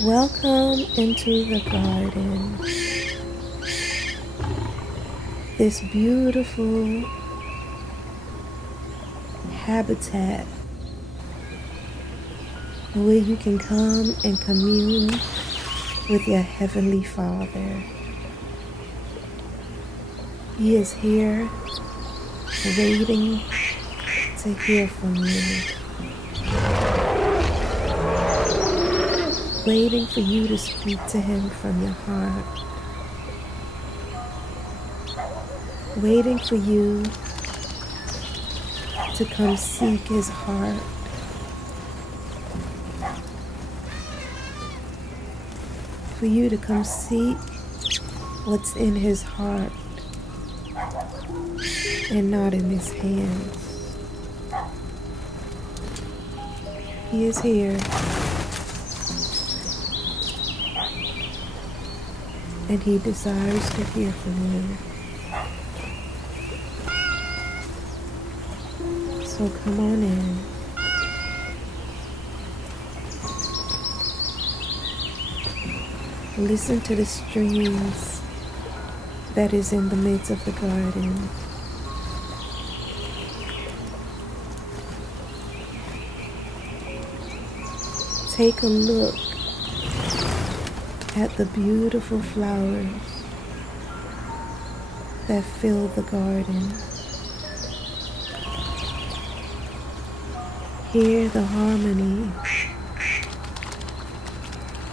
Welcome into the garden, this beautiful habitat where you can come and commune with your Heavenly Father. He is here waiting to hear from you, waiting for you to speak to Him from your heart, waiting for you to come seek His heart. For you to come seek what's in His heart and not in His hands. He is here. And He desires to hear from you. So come on in. Listen to the streams that is in the midst of the garden. Take a look at the beautiful flowers that fill the garden. Hear the harmony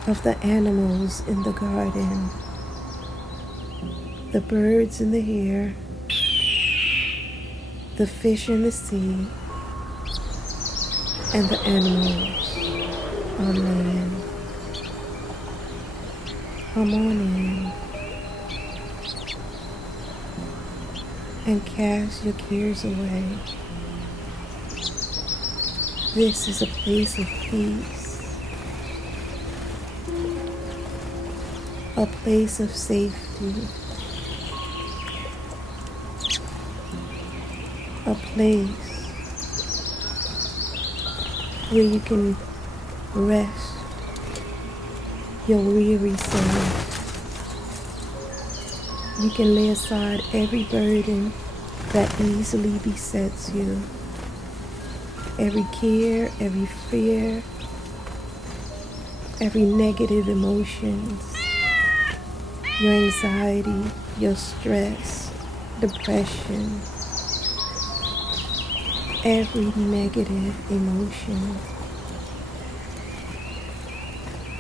of the animals in the garden, the birds in the air, the fish in the sea, and the animals on land. Come on in and cast your cares away. This is a place of peace, a place of safety, a place where you can rest your weary soul. You can lay aside every burden that easily besets you, every care, every fear, every negative emotions, your anxiety, your stress, depression, every negative emotion.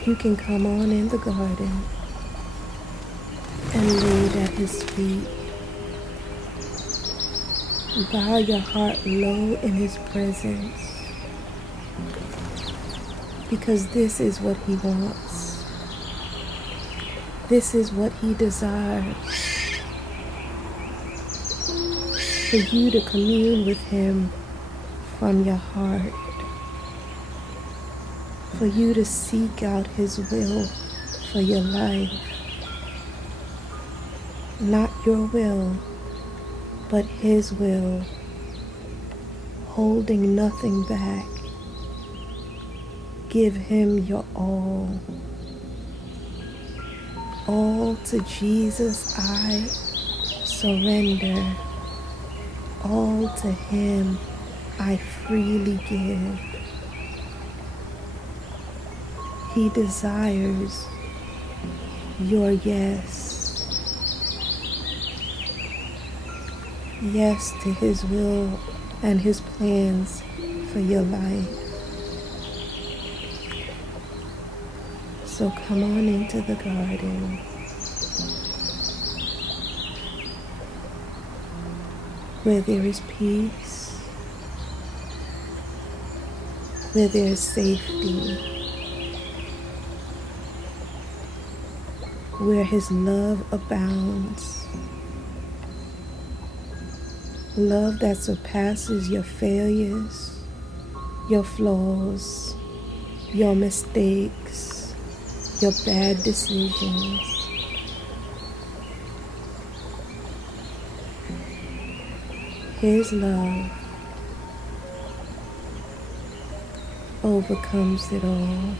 You can come on in the garden and lay it at His feet. Bow your heart low in His presence, because this is what He wants. This is what He desires. For you to commune with Him from your heart. For you to seek out His will for your life. Not your will, but His will, holding nothing back. Give Him your all. All to Jesus I surrender. All to Him I freely give. He desires your yes. Yes to His will and His plans for your life. So come on into the garden. Where there is peace, where there is safety, where His love abounds, love that surpasses your failures, your flaws, your mistakes, your bad decisions. His love overcomes it all.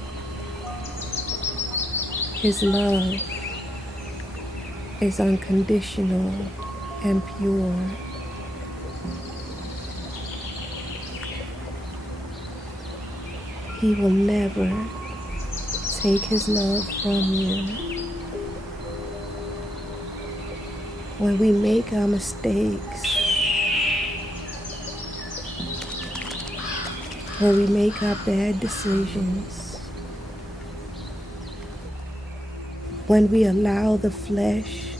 His love is unconditional and pure. He will never take His love from you. When we make our mistakes, when we make our bad decisions, when we allow the flesh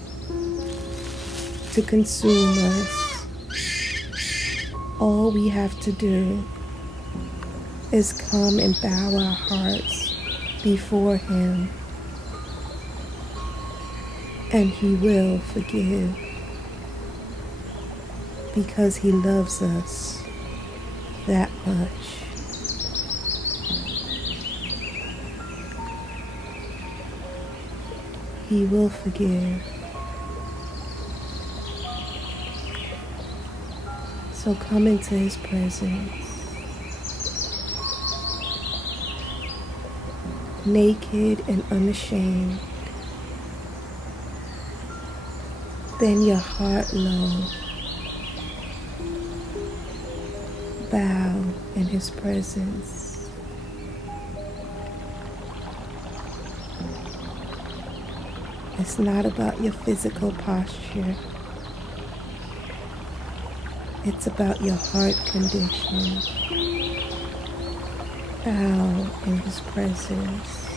to consume us, all we have to do is come and bow our hearts before Him, and He will forgive, because He loves us that much. He will forgive. So come into His presence, naked and unashamed. Then your heart low. Bow in His presence. It's not about your physical posture. It's about your heart condition. Bow in His presence,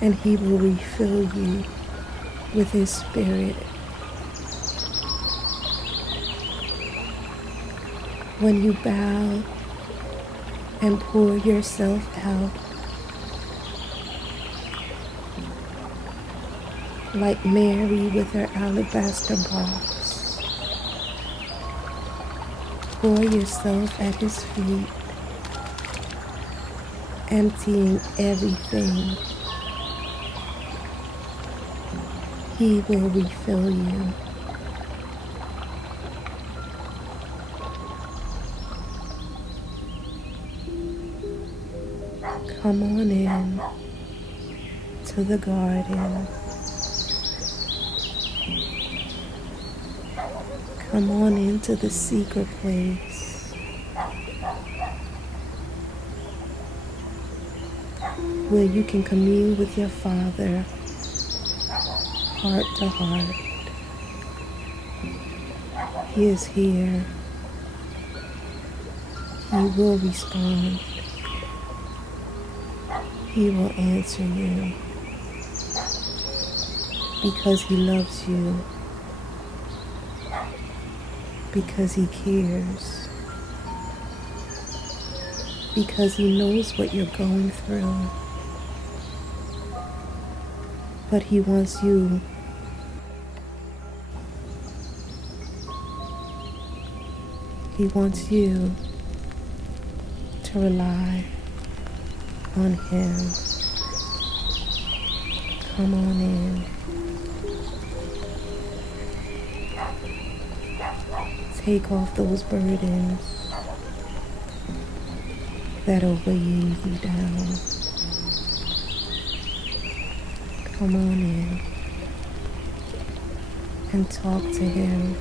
and He will refill you with His Spirit. When you bow and pour yourself out, like Mary with her alabaster box, pour yourself at His feet, emptying everything. He will refill you. Come on in to the garden. Come on into the secret place where you can commune with your Father, heart to heart. He is here. He will respond. He will answer you because He loves you, because He cares, because He knows what you're going through, but He wants you to rely on Him. Come on in. Take off those burdens that are weighing you down. Come on in and talk to Him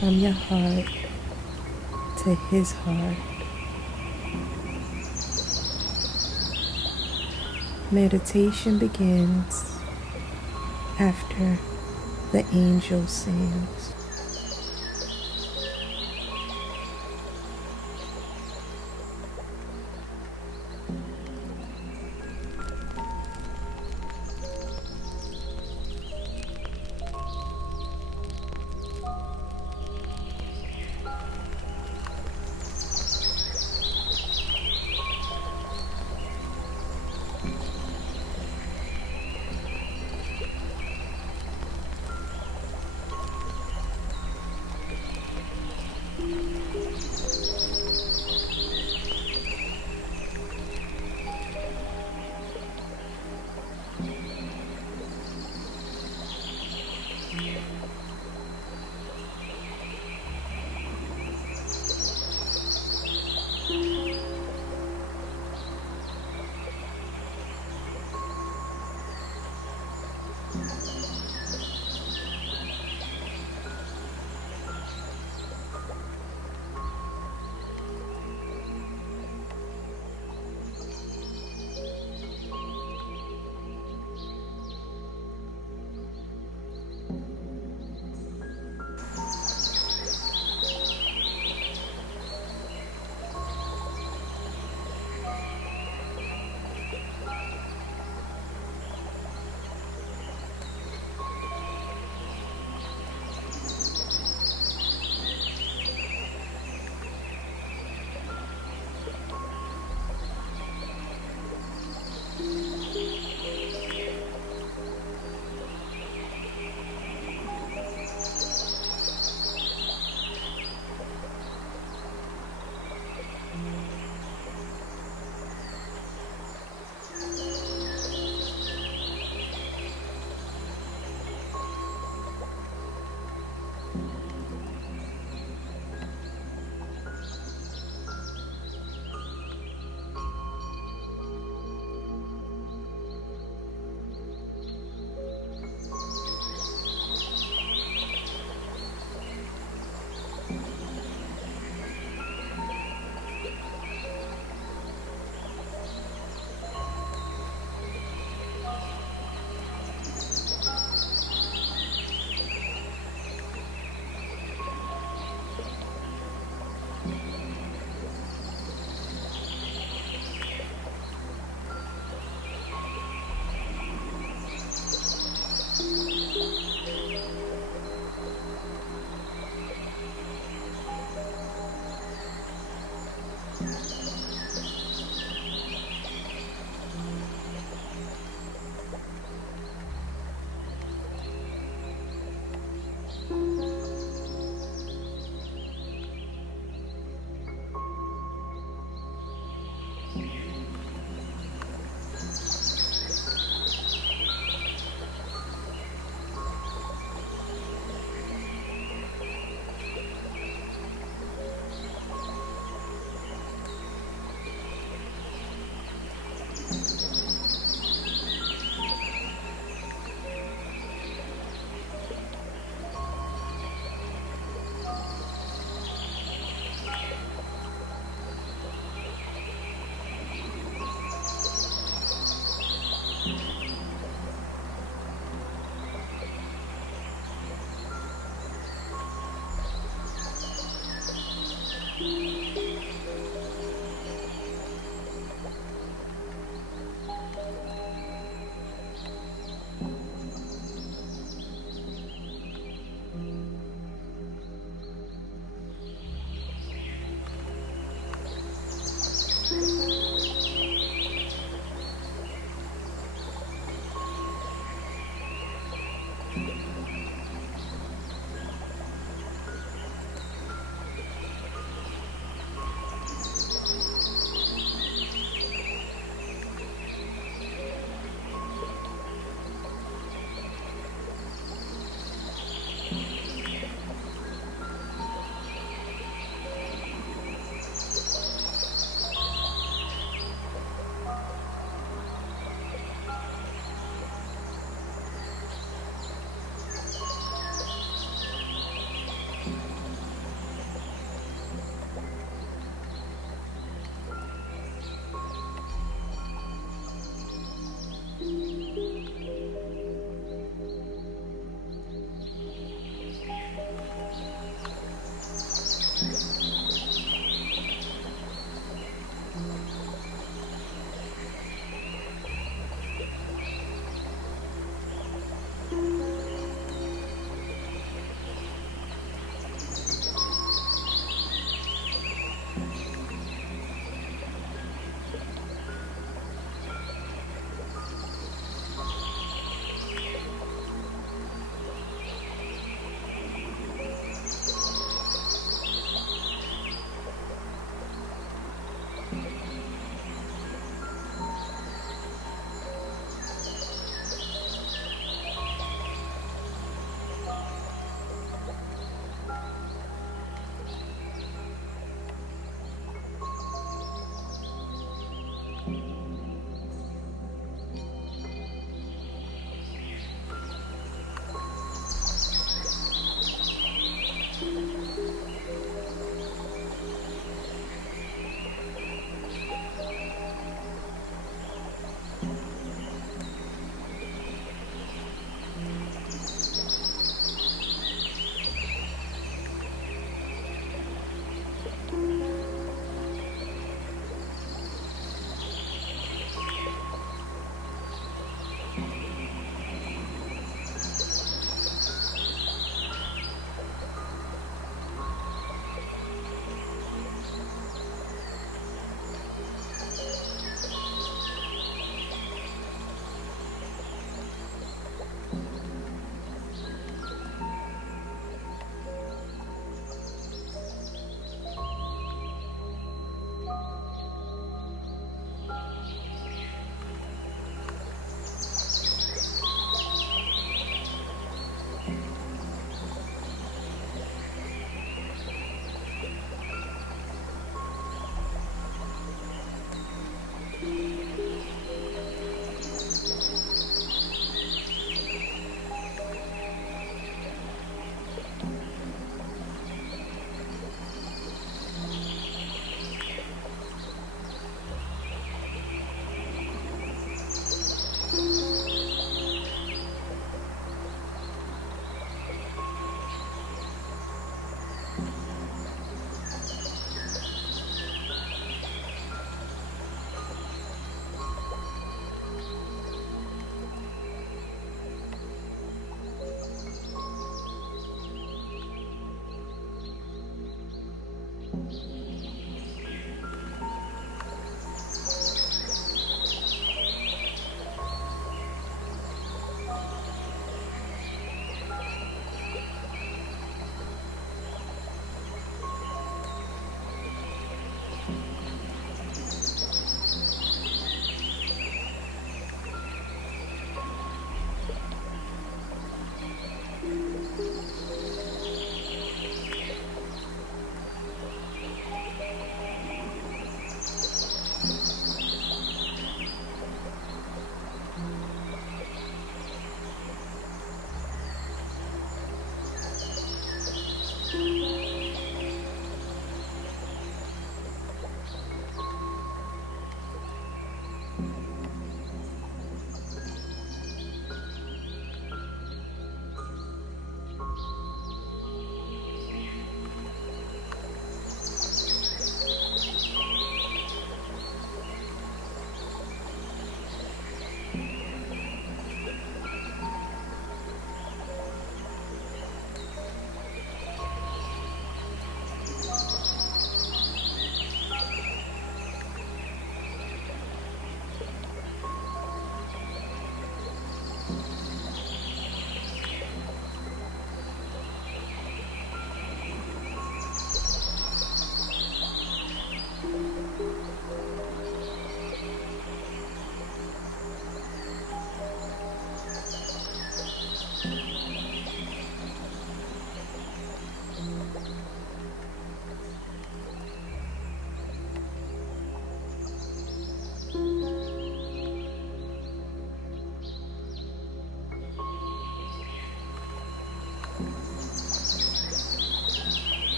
from your heart to His heart. Meditation begins after the angel sings.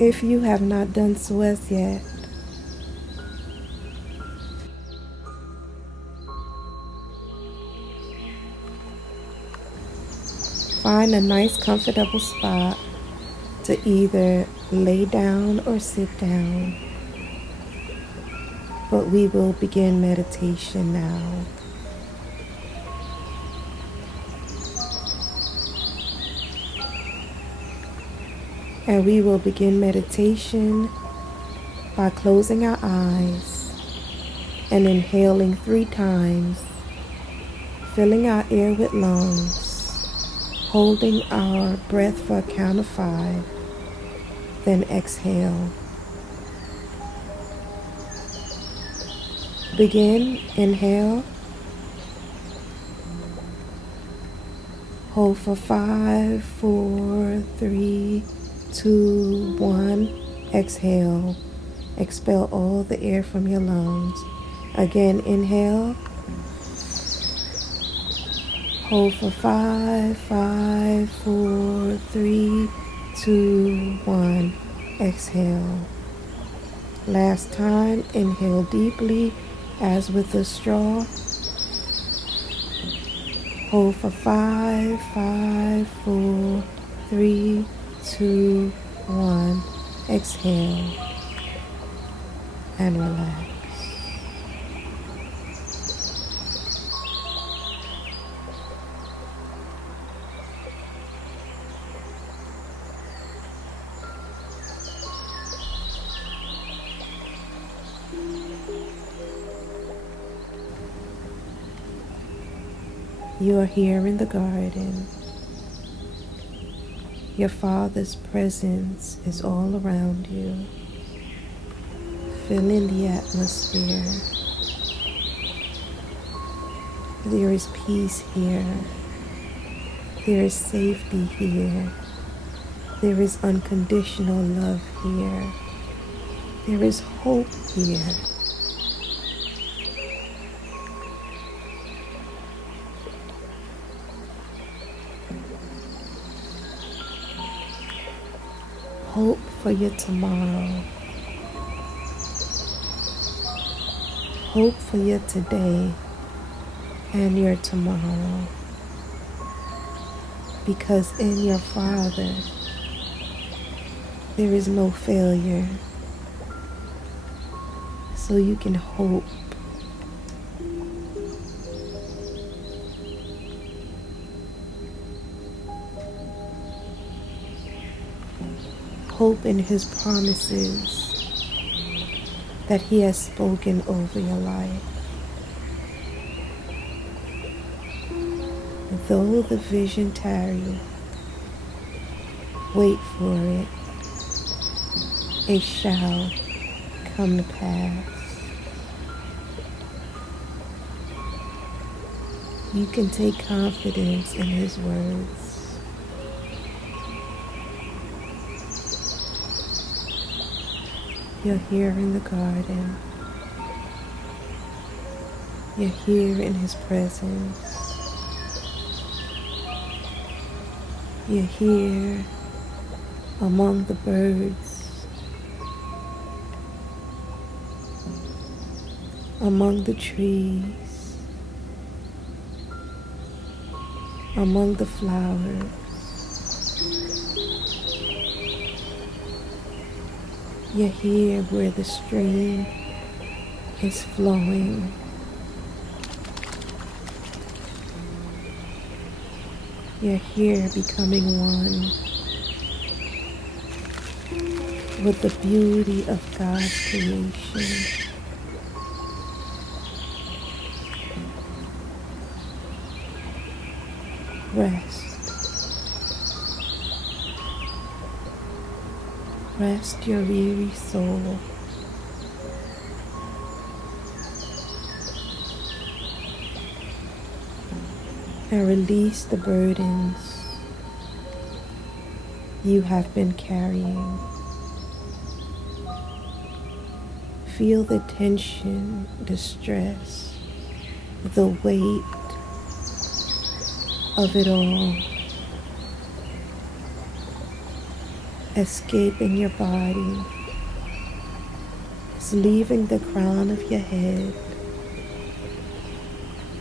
If you have not done so as yet, find a nice comfortable spot to either lay down or sit down. But we will begin meditation now. And we will begin meditation by closing our eyes and inhaling 3 times, filling our air with lungs, holding our breath for a count of 5, then exhale. Begin, inhale, hold for 5, 4, 3, 2, 1, exhale. Expel all the air from your lungs. Again, inhale. Hold for 5, 5, 4, 3, 2, 1, exhale. Last time, inhale deeply as with a straw. Hold for 5, 5, 4, 3, 2, 1, exhale, and relax. You are here in the garden. Your Father's presence is all around you, filling the atmosphere. There is peace here. There is safety here. There is unconditional love here. There is hope here. Hope for your tomorrow. Hope for your today and your tomorrow. Because in your Father, there is no failure. So you can hope. Hope in His promises that He has spoken over your life. Though the vision tarry, wait for it. It shall come to pass. You can take confidence in His words. You're here in the garden. You're here in His presence. You're here among the birds, among the trees, among the flowers. You're here where the stream is flowing. You're here becoming one with the beauty of God's creation. Rest. Rest your weary soul. And release the burdens you have been carrying. Feel the tension, the stress, the weight of it all escaping your body. It's leaving the crown of your head,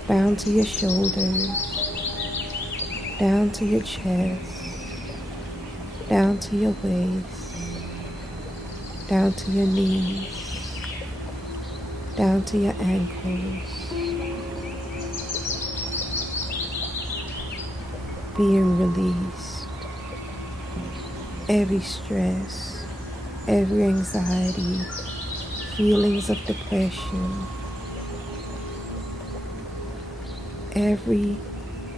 down to your shoulders, down to your chest, down to your waist, down to your knees, down to your ankles, being released. Every stress, every anxiety, feelings of depression, every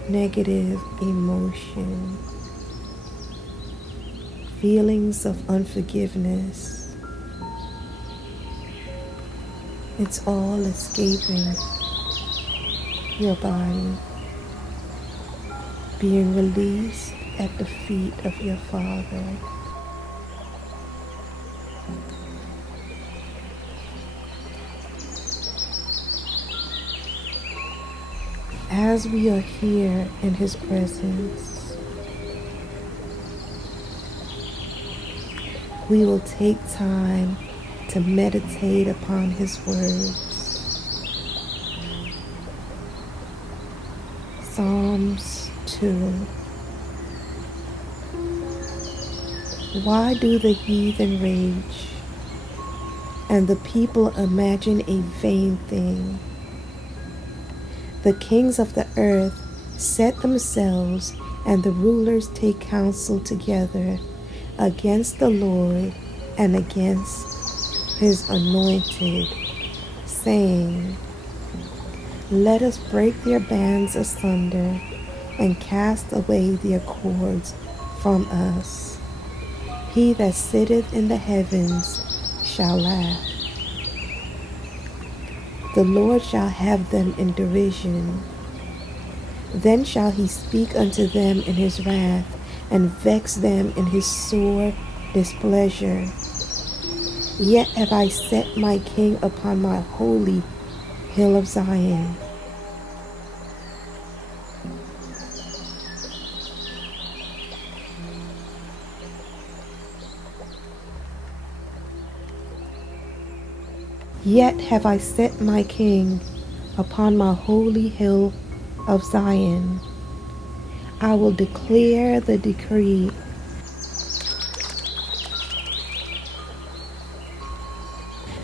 negative emotion, feelings of unforgiveness, it's all escaping your body, being released at the feet of your Father. As we are here in His presence, we will take time to meditate upon His words. Psalms 2. Why do the heathen rage, and the people imagine a vain thing? The kings of the earth set themselves, and the rulers take counsel together against the Lord and against His anointed, saying, Let us break their bands asunder and cast away their cords from us. He that sitteth in the heavens shall laugh. The Lord shall have them in derision. Then shall He speak unto them in His wrath, and vex them in His sore displeasure. Yet have I set my King upon my holy hill of Zion. Yet have I set my King upon my holy hill of Zion. I will declare the decree.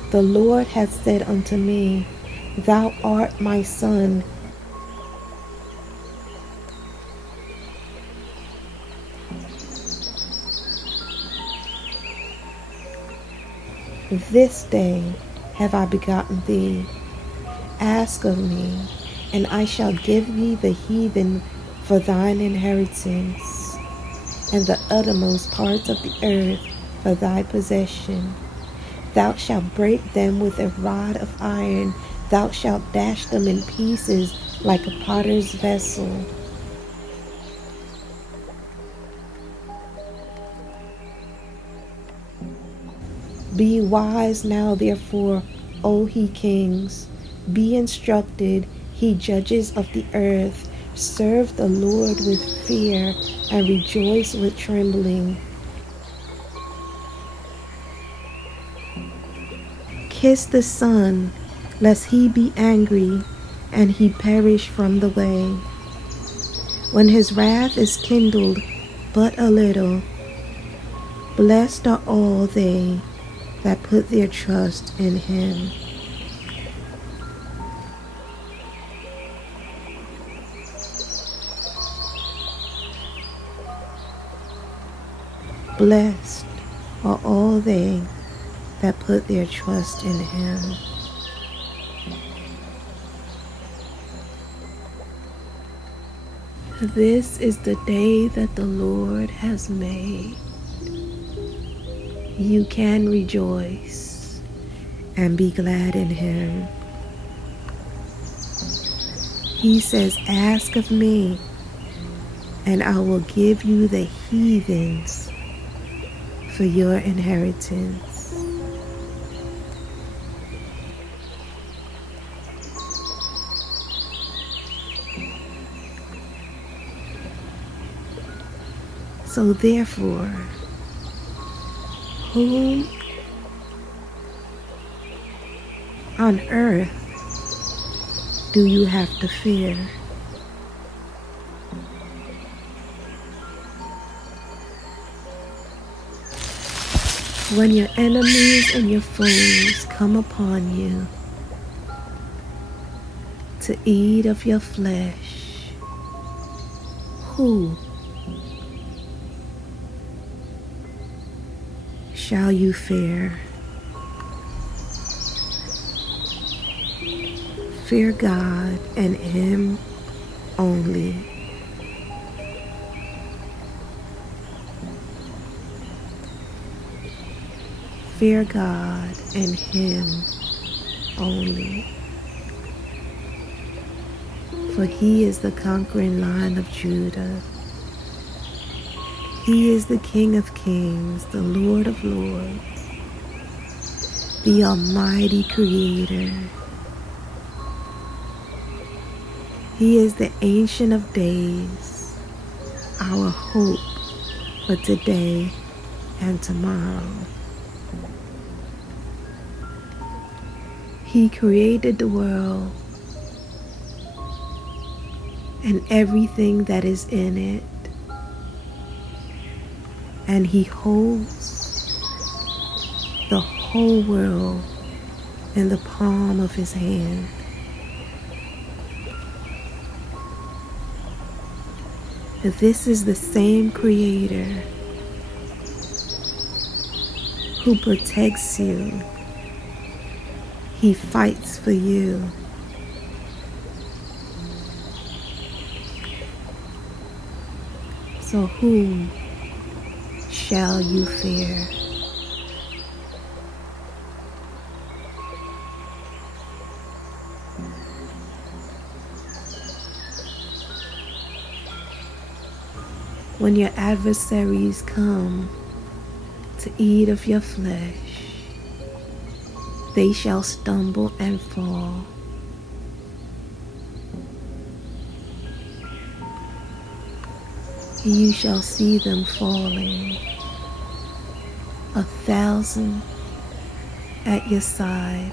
The Lord hath said unto me, Thou art my Son. This day have I begotten thee. Ask of me, and I shall give thee the heathen for thine inheritance, and the uttermost parts of the earth for thy possession. Thou shalt break them with a rod of iron, thou shalt dash them in pieces like a potter's vessel. Be wise now, therefore, O ye kings. Be instructed, ye judges of the earth. Serve the Lord with fear, and rejoice with trembling. Kiss the Son, lest He be angry, and He perish from the way. When His wrath is kindled but a little, blessed are all they that put their trust in Him. Blessed are all they that put their trust in Him. This is the day that the Lord has made. You can rejoice and be glad in Him. He says, ask of me, and I will give you the heathens for your inheritance. So therefore, Whom on earth do you have to fear? When your enemies and your foes come upon you to eat of your flesh, who shall you fear? Fear God and Him only. Fear God and Him only. For He is the conquering Lion of Judah. He is the King of Kings, the Lord of Lords, the Almighty Creator. He is the Ancient of Days, our hope for today and tomorrow. He created the world and everything that is in it, and He holds the whole world in the palm of His hand. This is the same Creator who protects you. He fights for you. So whom shall you fear? When your adversaries come to eat of your flesh, they shall stumble and fall. You shall see them falling, 1,000 at your side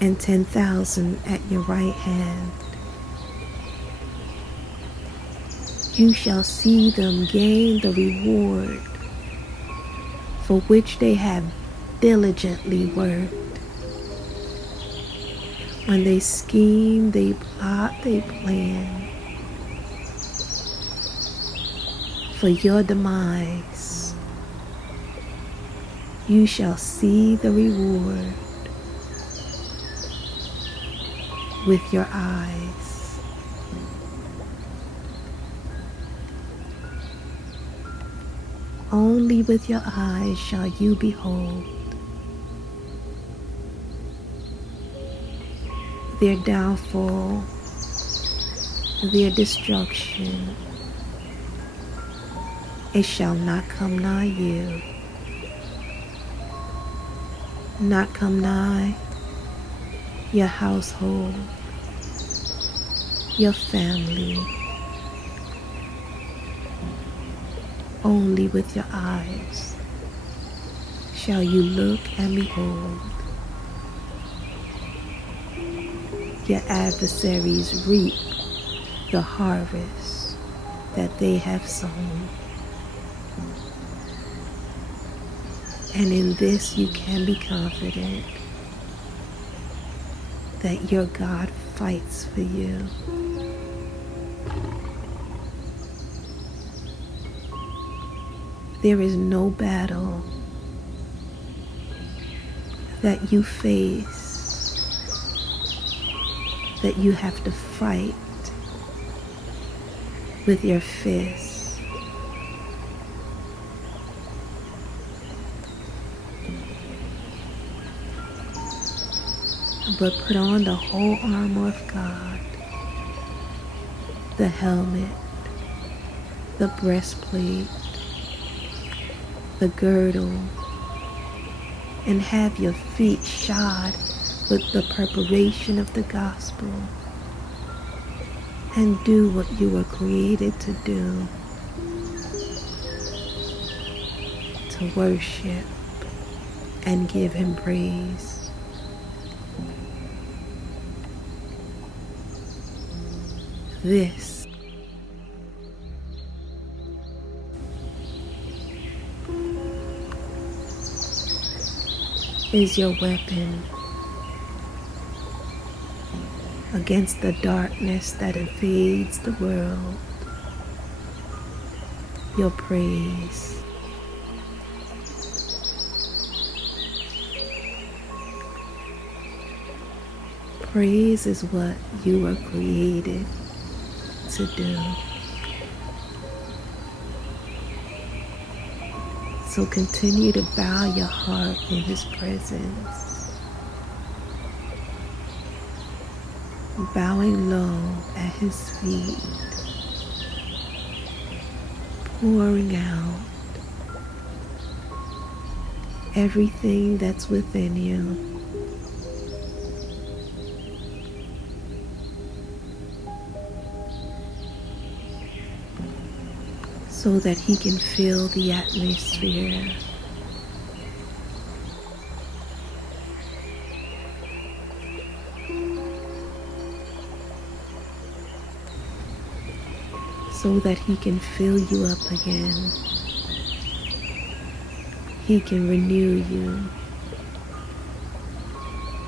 and 10,000 at your right hand. You shall see them gain the reward for which they have diligently worked. When they scheme, they plot, they plan for your demise, you shall see the reward with your eyes. Only with your eyes shall you behold their downfall, their destruction. It shall not come nigh you, not come nigh your household, your family. Only with your eyes shall you look and behold your adversaries reap the harvest that they have sown. And in this you can be confident that your God fights for you. There is no battle that you face that you have to fight with your fists. But put on the whole armor of God, the helmet, the breastplate, the girdle, and have your feet shod with the preparation of the gospel, and do what you were created to do, to to worship and give Him praise. This is your weapon against the darkness that invades the world. Your praise. Praise is what you were created to do. So continue to bow your heart in His presence, bowing low at His feet, pouring out everything that's within you. So that He can fill the atmosphere. So that He can fill you up again. He can renew you.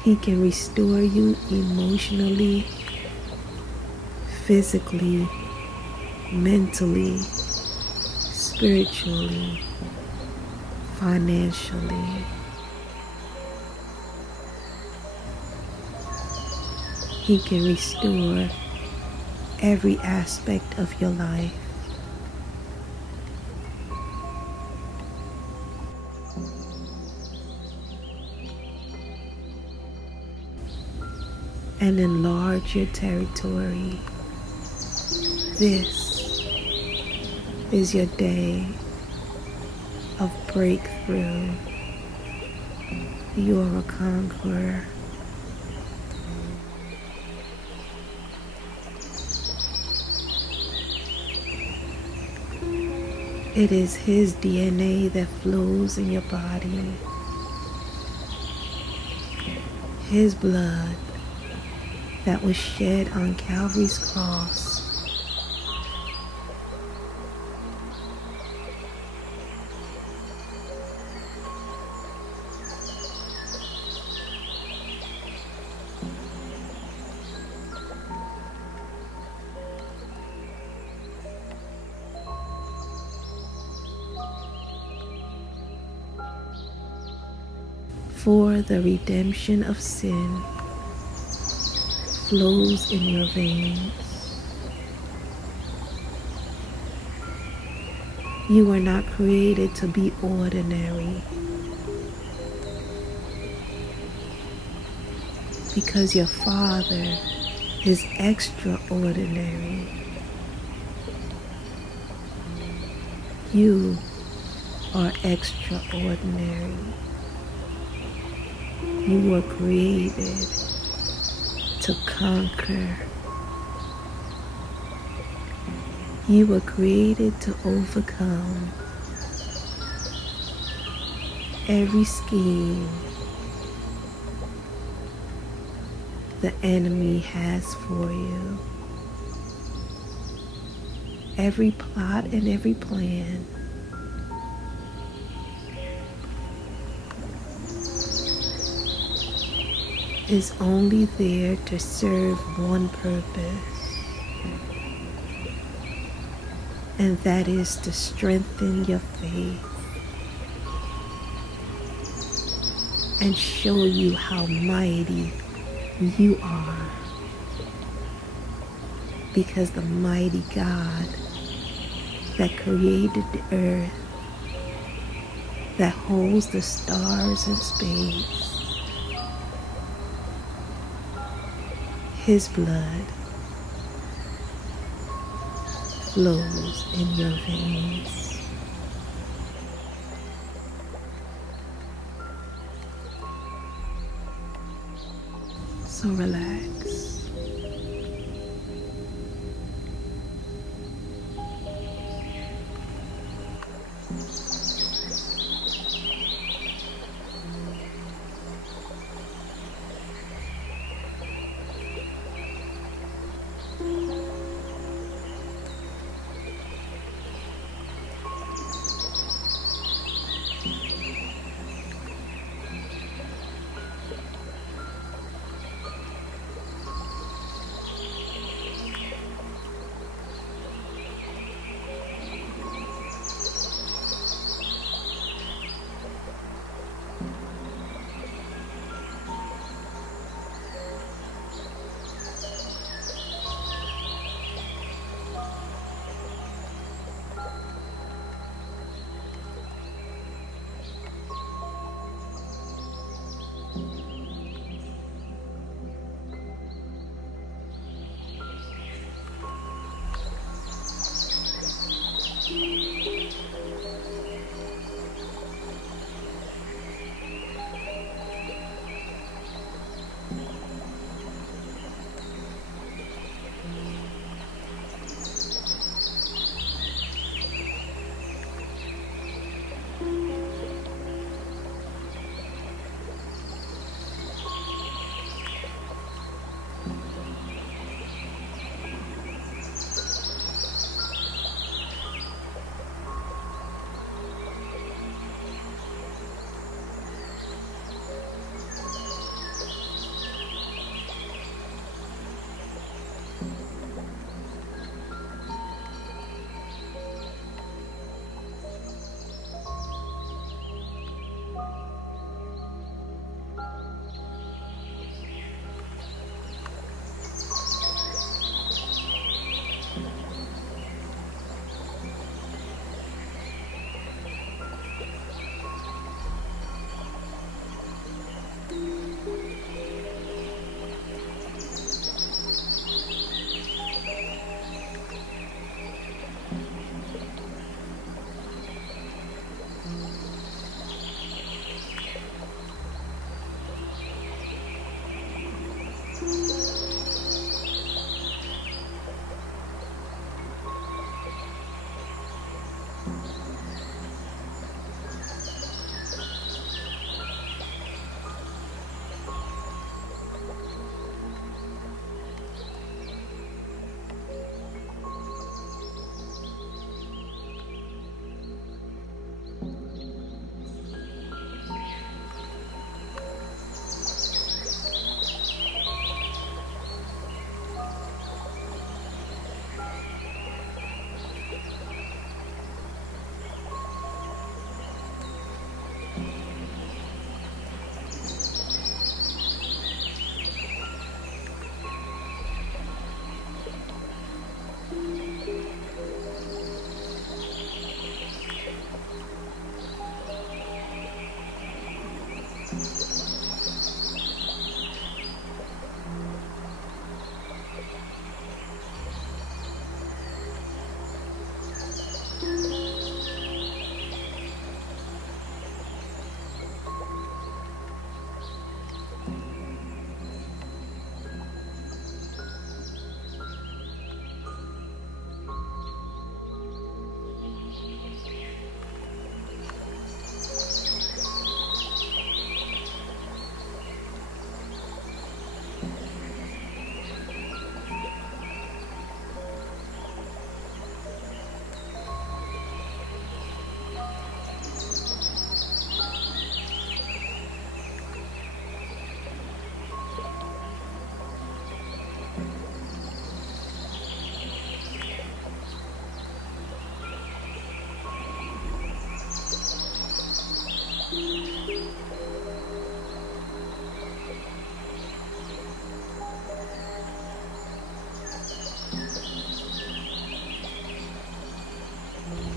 He can restore you emotionally, physically, mentally, spiritually, financially. He can restore every aspect of your life. And enlarge your territory. This is your day of breakthrough. You are a conqueror. It is His DNA that flows in your body. His blood that was shed on Calvary's cross. For the redemption of sin flows in your veins. You were not created to be ordinary, because your Father is extraordinary. You are extraordinary. You were created to conquer. You were created to overcome every scheme the enemy has for you. Every plot and every plan. Is only there to serve one purpose, and that is to strengthen your faith and show you how mighty you are, because the mighty God that created the earth, that holds the stars in space, His blood flows in your veins. So relax.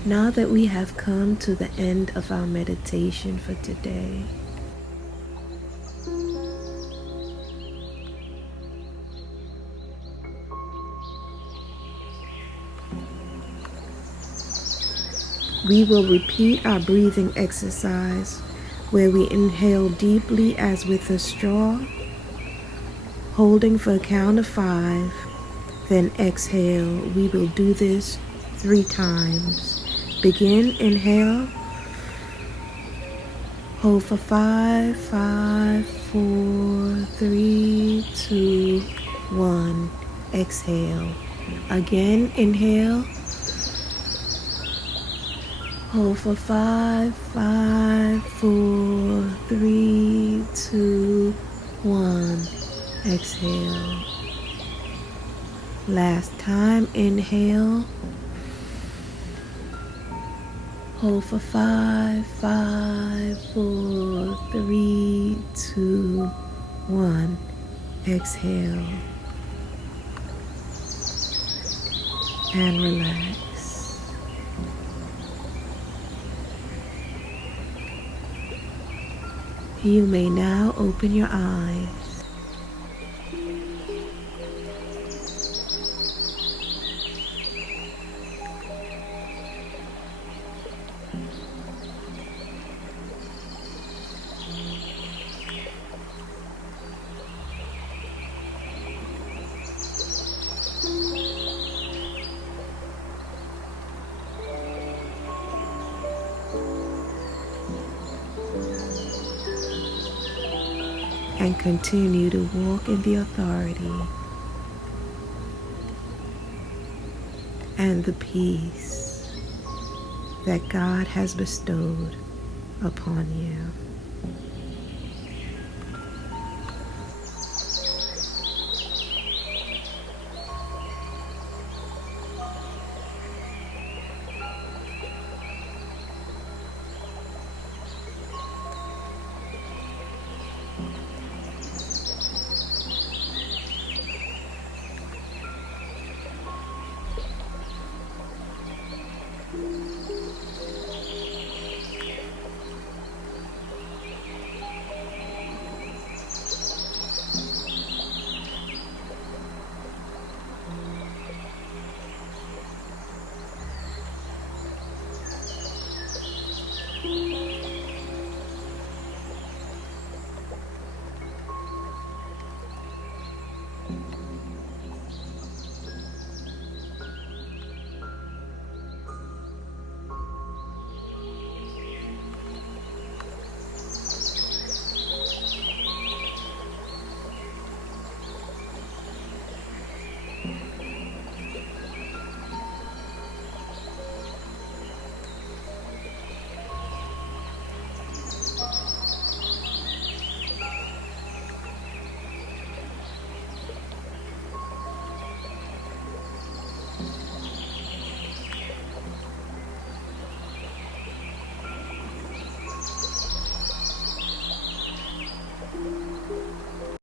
Now that we have come to the end of our meditation for today, we will repeat our breathing exercise where we inhale deeply as with a straw, holding for a count of 5, then exhale. We will do this 3 times. Begin, inhale, hold for 5, 5, 4, 3, 2, 1, exhale. Again, inhale, hold for 5, 5, 4, 3, 2, 1, exhale. Last time, inhale, hold for 5, 5, 4, 3, 2, 1, exhale, and relax. You may now open your eyes. And continue to walk in the authority and the peace that God has bestowed upon you.